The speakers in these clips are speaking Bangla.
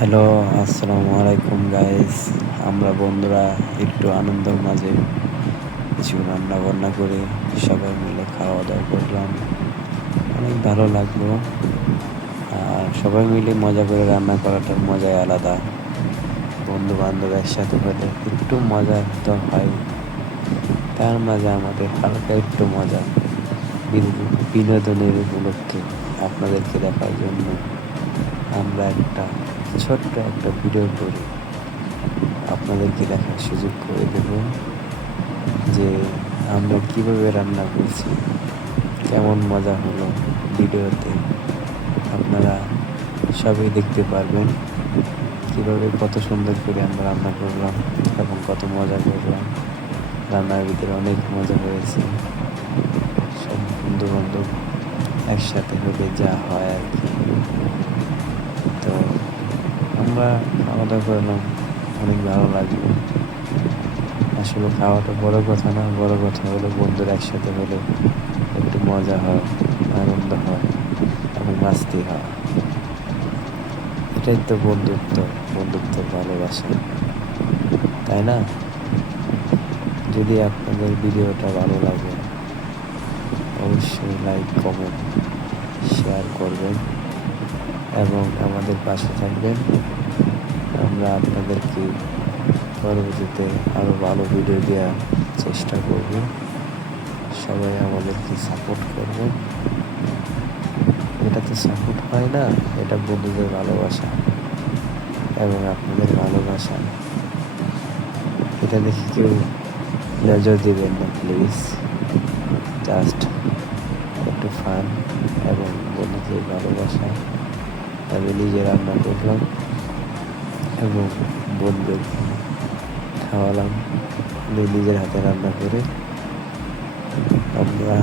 হ্যালো, আসসালামু আলাইকুম গাইস। আমরা বন্ধুরা একটু আনন্দের মাঝে কিছু রান্না বান্না করে সবাই মিলে খাওয়া দাওয়া করলাম। অনেক ভালো লাগলো। আর সবাই মিলে মজা করে রান্না করাটার মজাই আলাদা। বন্ধু বান্ধব একসাথে হলে একটু মজা তো হয়। তার মাঝে আমাদের হালকা একটু মজা বিনোদনের উপলক্ষে আপনাদেরকে দেখার জন্য আমরা ছোট্ট একটা ভিডিও করে আপনাদেরকে দেখার সুযোগ করে দেব যে আমরা কিভাবে রান্না করছি, কেমন মজা হলো। ভিডিওতে আপনারা সবই দেখতে পারবেন কিভাবে কত সুন্দর করে আমরা রান্না করলাম এবং কত মজা করলাম। রান্নার ভিতরে অনেক মজা হয়েছে। সব বন্ধু বান্ধব একসাথে হলে যা হয় আর কি। তো আমরা খাওয়া দাওয়া করলাম, অনেক ভালো লাগলো। আসলে খাওয়াটা বড় কথা না, বড় কথা হলো বন্ধুরা একসাথে হলে একটু মজা হয়, আনন্দ হয় এবং মাস্তি হয়। এটাই তো বন্ধুত্বের ভালোবাসা, তাই না? যদি আপনাদের ভিডিওটা ভালো লাগে অবশ্যই লাইক, কমেন্ট, শেয়ার করবেন এবং আমাদের পাশে থাকবেন। আমরা আপনাদেরকে পরবর্তীতে আরও ভালো ভিডিও দেওয়ার চেষ্টা করব। সবাই আমাদেরকে সাপোর্ট করবেন। এটা তো সাপোর্ট হয় না, এটা বন্ধুদের ভালোবাসা এবং আপনাদের ভালোবাসা। এটা দেখে কেউ নজর দিবেন না প্লিজ। জাস্ট একটু ফান এবং বন্ধুদের ভালোবাসা। আমি নিজে রান্না করলাম এবং বন্ধুদের খাওয়ালাম। নিজের হাতে রান্না করে আমরা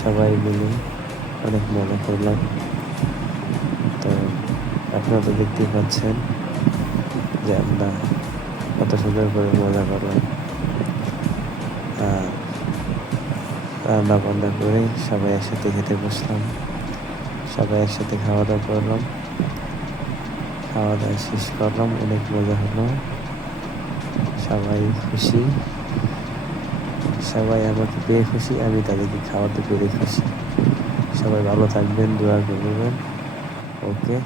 সবাই মিলে অনেক মজা করলাম। তো আপনারা তো দেখতেই পাচ্ছেন যে আমরা কত সুন্দর করে মজা করলাম। আর রান্না বান্না করে সবাই একসাথে খেতে বসলাম, সবাই একসাথে খাওয়া দাওয়া করলাম। খাওয়া দাওয়া শেষ করলাম, অনেক মজা হলো। সবাই খুশি, সবাই আমাকে পেয়ে খুশি, আমি তাদেরকে খাওয়াতে পেরে খুশি। সবাই ভালো থাকবেন, দোয়া করবেন। ওকে।